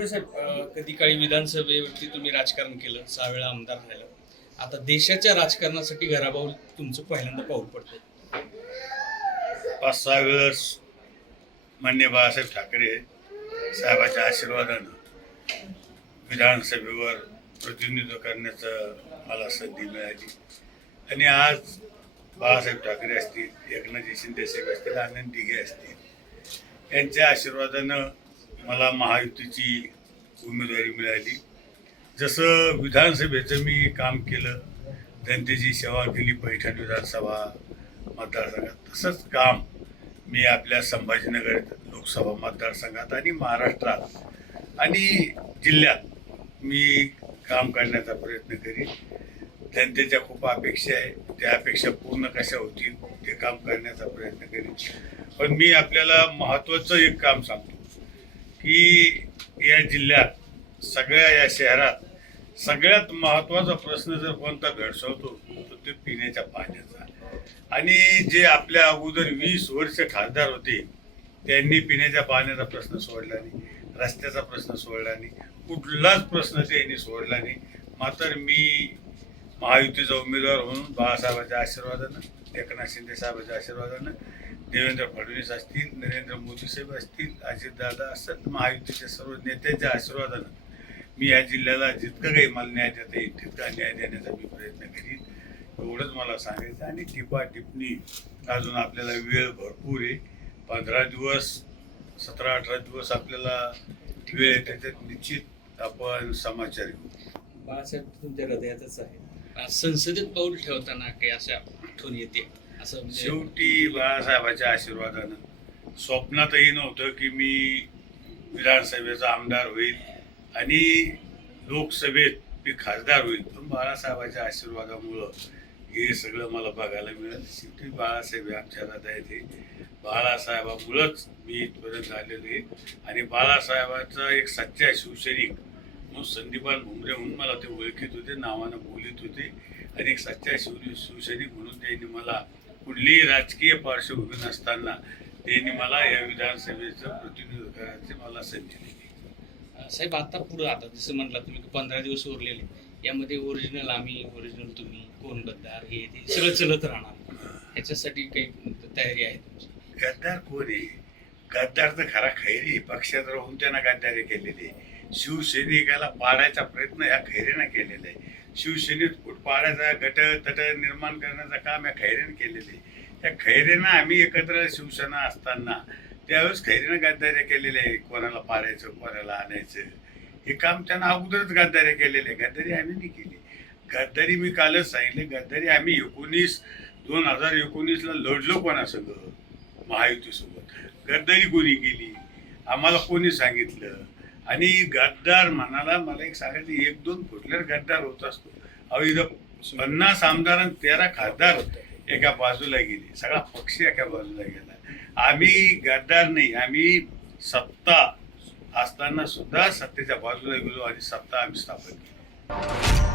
साहेब कधी काळी विधानसभेवरती तुम्ही राजकारण केलं सहा वेळा आमदार झालं. आता देशाच्या राजकारणासाठी घराबाऊल तुमचं पहिल्यांदा पाऊल पडतं पाच सहा वेळेस मान्य बाळासाहेब ठाकरे साहेबाच्या आशीर्वादानं विधानसभेवर प्रतिनिधित्व करण्याचं मला संधी मिळाली. आणि आज बाळासाहेब ठाकरे असतील एकनाथजी शिंदेसाहेब असतील आनंद दिघे असतील यांच्या आशीर्वादानं मला महायुतीची उमेदवारी मिळाली. जसं विधानसभेचं मी काम केलं जनतेची सेवा केली पैठण विधानसभा मतदारसंघात. तसंच काम मी आपल्या संभाजीनगर लोकसभा मतदारसंघात आणि महाराष्ट्रात आणि जिल्ह्यात मी काम करण्याचा प्रयत्न करीन. जनतेच्या खूप अपेक्षा आहे. त्या अपेक्षा पूर्ण कशा होतील ते काम करण्याचा प्रयत्न करीन. पण मी आपल्याला महत्त्वाचं एक काम सांगतो. की या जिल्ह्यात सगळ्या या शहरात सगळ्यात महत्त्वाचा प्रश्न जर कोणता भेडसावतो तर ते पिण्याच्या पाण्याचा. आणि जे आपल्या अगोदर वीस वर्ष खासदार होते त्यांनी पिण्याच्या पाण्याचा प्रश्न सोडला नाही रस्त्याचा प्रश्न सोडला नाही कुठलाच प्रश्न त्यांनी सोडला नाही. मात्र मी महायुतीचा उमेदवार म्हणून बाळासाहेबांच्या आशीर्वादानं एकनाथ शिंदे साहेबांच्या आशीर्वादानं देवेंद्र फडणवीस असतील नरेंद्र मोदी साहेब असतील अजितदादा असतात महायुतीच्या सर्व नेत्यांच्या आशीर्वादानं मी या जिल्ह्याला जितकं काही मला न्याय देता येईल तितका न्याय देण्याचा मी प्रयत्न करीन. एवढंच मला सांगायचं आणि टिपा टिप्पणी अजून आपल्याला वेळ भरपूर आहे. पंधरा दिवस सतरा अठरा दिवस आपल्याला वेळ आहे. त्याच्यात निश्चित आपण समाचार घेऊ बाळासाहेब तुमच्या हृदयातच आहे. संसदेत पाऊल ठेवताना काही अशा आठवण येते? असं म्हणजे शेवटी बाळासाहेबाच्या आशीर्वादानं. स्वप्नातही नव्हतं की मी विधानसभेचा आमदार होईल आणि लोकसभेत मी खासदार होईल. पण बाळासाहेबाच्या आशीर्वादामुळं हे सगळं मला बघायला मिळालं. शेवटी बाळासाहेब आमच्या दादा येते बाळासाहेबामुळंच मी इथपर्यंत आलेलो आहे. आणि बाळासाहेबाचा एक सच्चा शिवसैनिक म्हणून संदीपान भुमरे म्हणून मला ते ओळखीत होते नावानं बोलित होते. आणि एक सच्चा शिव शिवसैनिक म्हणून त्यांनी मला कुठलीही राजकीय पार्श्वभूमी नसताना त्यांनी मला या विधानसभेचं प्रतिनिधित्व करायची मला संधी दिली. साहेब आता पुढं आता जसं म्हटलं तुम्ही पंधरा दिवस उरलेले यामध्ये ओरिजिनल आम्ही ओरिजिनल तुम्ही कोण गद्दार हे ते सगळं चलत राहणार. ह्याच्यासाठी काही तयारी आहे तुमची? गद्दार कोण आहे? गद्दार तर खरा खैरी पक्षात राहून त्यांना गद्दारी केलेली आहे. शिवसैनिकाला पाडायचा प्रयत्न या खैरेनं केलेला आहे. शिवसेनेत फूट पाडायचा गट तट निर्माण करण्याचं काम या खैरेनं केलेले त्या खैरेनं आम्ही एकत्र शिवसेना असताना त्यावेळेस खैरेनं गद्दाऱ्या केलेल्या आहे. कोणाला पाडायचं कोणाला आणायचं. हे काम त्यांना अगोदरच गद्दाऱ्या केलेले आहे. गद्दारी आम्ही नाही केली. गद्दारी मी कालच सांगितले. गद्दारी आम्ही एकोणीस दोन हजार एकोणीसला लढलो कोणासंग महायुतीसोबत. गद्दारी कोणी केली? आम्हाला कोणी सांगितलं? आणि गद्दार म्हणाला मला एक सांगायचं एक दोन फुटल्यावर गद्दार होत असतो. अहो इथं पन्नास आमदार आणि तेरा खासदार एका बाजूला गेले. सगळा पक्ष एका बाजूला गेला. आम्ही गद्दार नाही आम्ही सत्ता असताना सुद्धा सत्तेच्या बाजूला गेलो आणि सत्ता आम्ही स्थापन केली.